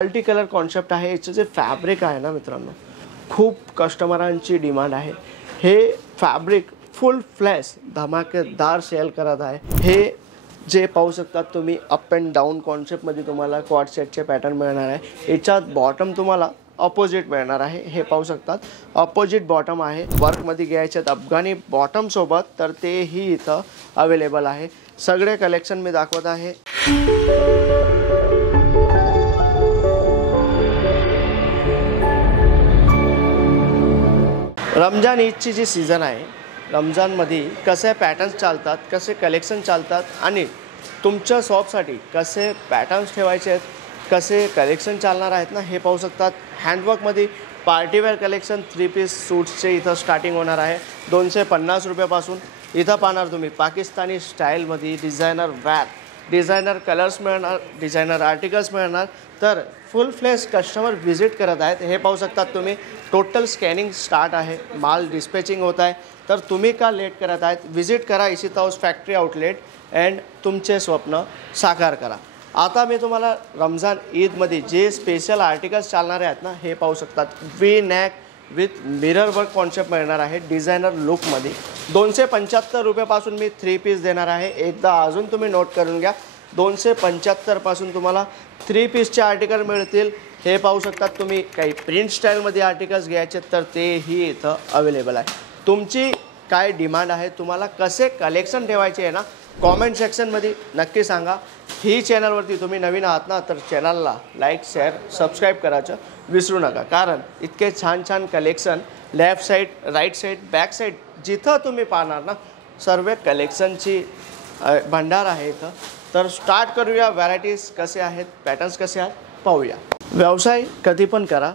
Multi colour concept आहे। याचं जे फॅब्रिक आहे ना मित्रांनो, खूप कस्टमरांची डिमांड आहे। हे फॅब्रिक फुल फ्लॅश धमाकेदार सेल करत आहे। हे जे पाहू शकता तुम्ही अप अँड डाऊन कॉन्सेप्टमध्ये तुम्हाला क्वाड सेटचे पॅटर्न मिळणार आहे। याच्यात बॉटम तुम्हाला ऑपोजिट मिळणार आहे। हे पाहू शकतात ऑपोजिट बॉटम आहे। वर्कमध्ये घ्यायचे अफगाणी बॉटम सोबत, तर तेही इथं अवेलेबल आहे। सगळे कलेक्शन मी दाखवत आहे। रमजान ईदची जी सीझन आहे, रमजानमध्ये कसे पॅटर्न्स चालतात, कसे कलेक्शन चालतात आणि तुमच्या शॉपसाठी कसे पॅटर्न्स ठेवायचे आहेत, कसे कलेक्शन चालणार आहेत ना, हे पाहू शकतात। हँडवर्कमध्ये पार्टीवेअर कलेक्शन 3 पीस सूट्सचे इथं स्टार्टिंग होणार आहे 250 रुपयापासून। इथं पाहणार तुम्ही पाकिस्तानी स्टाईलमध्ये डिझायनर वॅर, डिझायनर कलर्स मिळणार, डिझायनर आर्टिकल्स मिळणार। तर फुल फ्लेश कस्टमर व्हिजिट करत आहेत। हे पाहू शकतात तुम्ही टोटल स्कॅनिंग स्टार्ट आहे, माल डिस्पॅचिंग होत आहे। तर तुम्ही का लेट करत आहेत? व्हिजिट करा Ishita house factory outlet and तुमचे स्वप्न साकार करा। आता मी तुम्हाला रमजान ईदमध्ये जे स्पेशल आर्टिकल्स चालणारे आहेत ना, हे पाहू शकतात। V neck with mirror work concept मिळणार आहे डिझायनर लुकमध्ये 275 रुपयापासून मी 3 पीस देणार आहे। एकदा अजून तुम्ही नोट करून घ्या, 275 पासून तुम्हाला 3 पीसचे आर्टिकल मिळतील। हे पाहू शकतात तुम्ही। काही प्रिंट स्टाईलमध्ये आर्टिकल्स घ्यायचे तर तेही इथं अवेलेबल आहे। तुमची काय डिमांड आहे, तुम्हाला कसे कलेक्शन ठेवायचे आहे ना, कॉमेंट सेक्शनमध्ये नक्की सांगा। ही चॅनलवरती तुम्ही नवीन आहात ना, तर चॅनलला लाईक शेअर सबस्क्राईब करायचं विसरू नका, कारण इतके छान छान collection left side, right side, back side जिथं तुम्ही पाहणार ना, सर्व कलेक्शनची भंडार आहे इथं। तर स्टार्ट करूया। व्हरायटीज कसे आहेत, पॅटर्न्स कसे आहेत पाहूया। व्यवसाय कधी पण करा,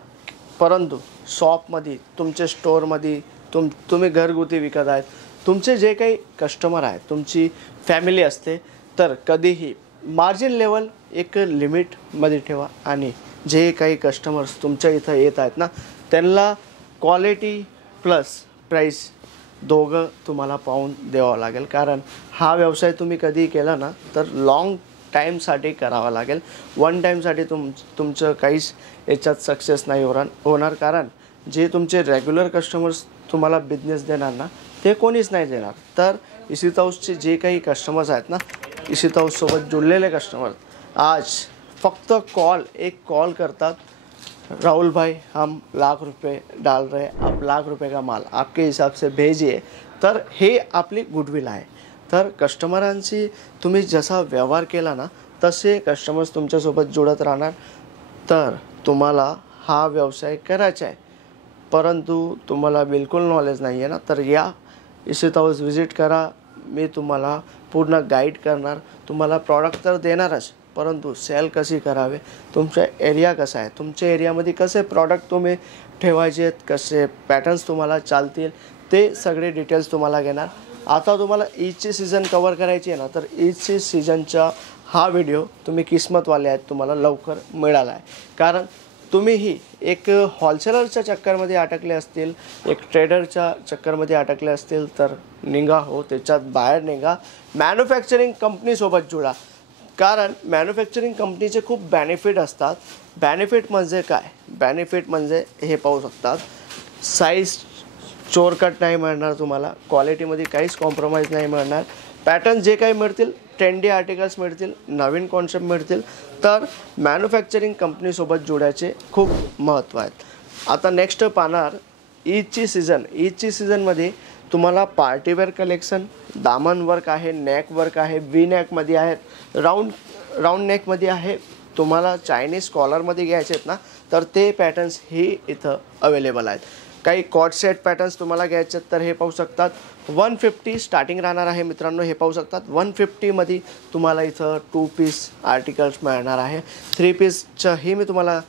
परंतु शॉपमध्ये, तुमच्या स्टोअरमध्ये तुम्ही घरगुती विकत आहेत, तुमचे जे काही कस्टमर आहेत, तुमची फॅमिली असते, तर कधीही मार्जिन लेवल एक लिमिटमध्ये ठेवा। आणि जे काही कस्टमर्स तुमच्या इथं येत आहेत ना, त्यांना क्वालिटी प्लस प्राईस दोघं तुम्हाला पाहून द्यावं लागेल। कारण हा व्यवसाय तुम्ही कधी केला ना, तर लॉंग टाईमसाठी करावा लागेल। वन टाईमसाठी तुमचं काहीच याच्यात सक्सेस नाही होणार। कारण जे तुमचे रेग्युलर कस्टमर्स तुम्हाला बिझनेस देणार ना, ते कोणीच नाही देणार। तर इशिता हाऊसचे जे काही कस्टमर्स आहेत ना, इशिता हाऊससोबत जुळलेले कस्टमर आज फक्त एक कॉल करतात, राहुल भाई हम ₹1,00,000 डाल रहे, आप ₹1,00,000 का माल आपके हिसाब से भेजिए। तर हे आपली गुडविल आहे। तर कस्टमरांशी तुम्ही जसा व्यवहार केला ना, तसे कस्टमर्स तुमच्यासोबत जुळत राहणार। तर तुम्हाला हा व्यवसाय करायचा आहे, परंतु तुम्हाला बिलकुल नॉलेज नाही आहे ना, तर या इशिता हाऊस व्हिजिट करा। मी तुम्हाला पूर्ण गाईड करणार। तुम्हाला प्रॉडक्ट तर देणारच, परंतु सेल कशी करावे, तुमचा एरिया कसा आहे, तुमच्या एरियामध्ये कसे प्रॉडक्ट तुम्ही ठेवायचे आहेत, कसे पॅटर्न्स तुम्हाला चालतील, ते सगळे डिटेल्स तुम्हाला घेणार। आता तुम्हाला ईदची सीझन कवर करायची आहे ना, तर ईदची सीझनचा हा व्हिडिओ तुम्ही किस्मतवाले आहेत, तुम्हाला लवकर मिळाला आहे। कारण तुम्हीही एक होलसेलरच्या चक्करमध्ये अटकले असतील, एक ट्रेडरच्या चक्करमध्ये अटकले असतील, तर निघा हो, त्याच्यात बाहेर निघा। मॅन्युफॅक्चरिंग कंपनीसोबत जुळा, कारण मॅन्युफॅक्चरिंग कंपनीचे खूप बेनिफिट असतात। बेनिफिट म्हणजे काय? बेनिफिट म्हणजे हे पाहू शकतात, साईज चोरकट नाही मिळणार तुम्हाला, क्वालिटीमध्ये काहीच कॉम्प्रोमाइज नाही मिळणार। पॅटर्न जे काही मिळतील, ट्रेंडी आर्टिकल्स मिळतील, नवीन कॉन्सेप्ट मिळतील। तर मॅन्युफॅक्चरिंग कंपनीसोबत जोडायचे खूप महत्त्व आहेत। आता नेक्स्ट पाहणार ईदची सीझन। ईदची सीझनमध्ये तुम्हाला पार्टीवेअर कलेक्शन, दामन वर्क आहे, नेक वर्क आहे, वी नेकमध्ये आहे, राऊंड नेकमध्ये आहे। तुम्हाला चायनीज कॉलरमध्ये घ्यायचे आहेत ना, तर ते पॅटर्न्स हे इथं अवेलेबल आहेत। काही कॉट सेट पॅटर्न्स तुम्हाला घ्यायचे तर हे पाहू शकतात 150 स्टार्टिंग राहणार आहे मित्रांनो। हे पाहू शकतात 150मध्ये तुम्हाला इथं 2 पीस आर्टिकल्स मिळणार आहे। 3 पीसचं हे मी तुम्हाला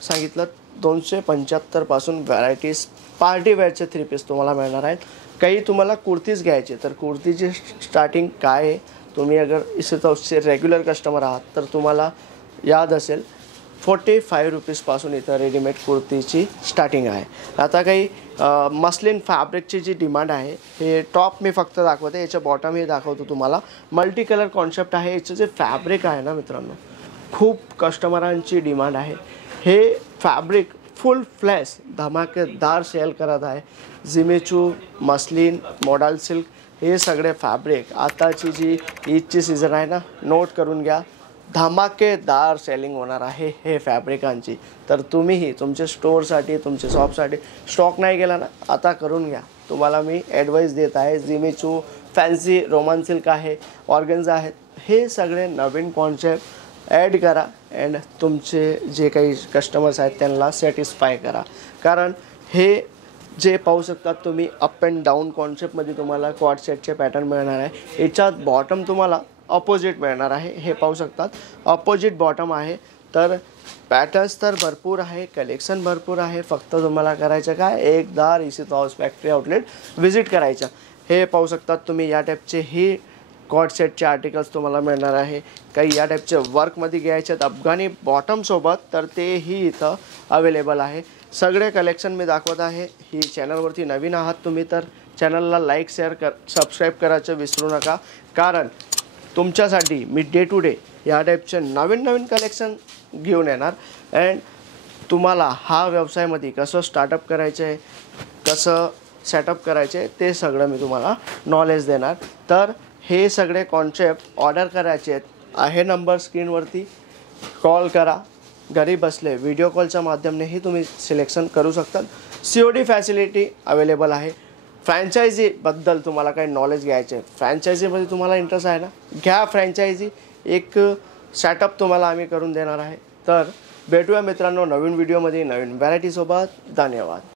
सांगितलं 275 पासून व्हरायटीज पार्टीवेअरचे 3 पीस तुम्हाला मिळणार आहेत। काही तुम्हाला कुर्तीज घ्यायचे तर कुर्तीची स्टार्टिंग काय आहे, तुम्ही अगर इशिता हाऊसचे रेग्युलर कस्टमर आहात तर तुम्हाला याद असेल 45 रुपीजपासून इथं रेडीमेड कुर्तीची स्टार्टिंग आहे। आता काही मस्लिन फॅब्रिकची जी डिमांड आहे, हे टॉप मी फक्त दाखवते, याच्या बॉटम हे दाखवतो तुम्हाला। मल्टी कलर कॉन्सेप्ट आहे। याचं जे फॅब्रिक आहे ना मित्रांनो, खूप कस्टमरांची डिमांड आहे। हे फॅब्रिक फुल फ्लॅश धमाकेदार सेल करत आहे. जिमीचू, मस्लिन, मॉडल सिल्क हे सगळे फॅब्रिक आताची जी ईदची सीझन आहे ना, नोट करून घ्या. धमाकेदार सेलिंग होणार आहे हे फॅब्रिकांची. तर तुम्हीही तुमच्या स्टोअरसाठी, तुमच्या शॉपसाठी स्टॉक नाही केला ना, आता करून घ्या. तुम्हाला मी ॲडवाईस देत आहे. जिमीचू, फॅन्सी रोमन सिल्क आहे, ऑर्गन्झा आहेत, हे सगळे नवीन कॉन्सेप्ट ॲड करा अँड तुमचे जे काही कस्टमर्स आहेत त्यांना सॅटिस्फाय करा. कारण हे जे पाहू शकतात तुम्ही अप अँड डाऊन कॉन्सेप्टमध्ये तुम्हाला क्वाड सेटचे पॅटर्न मिळणार आहे. याच्यात बॉटम तुम्हाला ऑपोजिट मिळणार आहे. हे पाहू शकतात ऑपोजिट बॉटम आहे. तर पॅटर्न्स तर भरपूर आहे, कलेक्शन भरपूर आहे. फक्त तुम्हाला करायचं काय, एकदा रिसिथ हाऊस फॅक्टरी आउटलेट व्हिजिट करायचं. हे पाहू शकतात तुम्ही या टाईपचे ही कॉड सेटचे आर्टिकल्स तुम्हाला मिळणार आहे. काही या टाईपचे वर्कमध्ये घ्यायचे आहेत अफगाणी बॉटमसोबत, तर तेही इथं अवेलेबल आहे. सगळे कलेक्शन मी दाखवत आहे. ही चॅनलवरती नवीन आहात तुम्ही तर चॅनलला लाईक, शेअर सबस्क्राईब करायचं विसरू नका. कारण तुमच्यासाठी मी डे टू डे या टाईपचे नवीन नवीन कलेक्शन घेऊन येणार. अँड तुम्हाला हा व्यवसायामध्ये कसं स्टार्टअप करायचं आहे, कसं सेटअप करायचं आहे, ते सगळं मी तुम्हाला नॉलेज देणार. तर हे सगळे कॉन्सेप्ट ऑर्डर करायचे आहे. नंबर स्क्रीनवरती कॉल करा. घरी बसले व्हिडिओ कॉलच्या माध्यमानेही तुम्ही सिलेक्शन करू शकतात. COD फॅसिलिटी अवेलेबल आहे. फ्रँचायझीबद्दल तुम्हाला काही नॉलेज घ्यायचे आहे, फ्रँचायझीमध्ये तुम्हाला इंटरेस्ट आहे ना, घ्या फ्रँचायझी. एक सेटअप तुम्हाला आम्ही करून देणार आहे. तर भेटूया मित्रांनो नवीन व्हिडिओमध्ये नवीन व्हरायटीसोबत. धन्यवाद.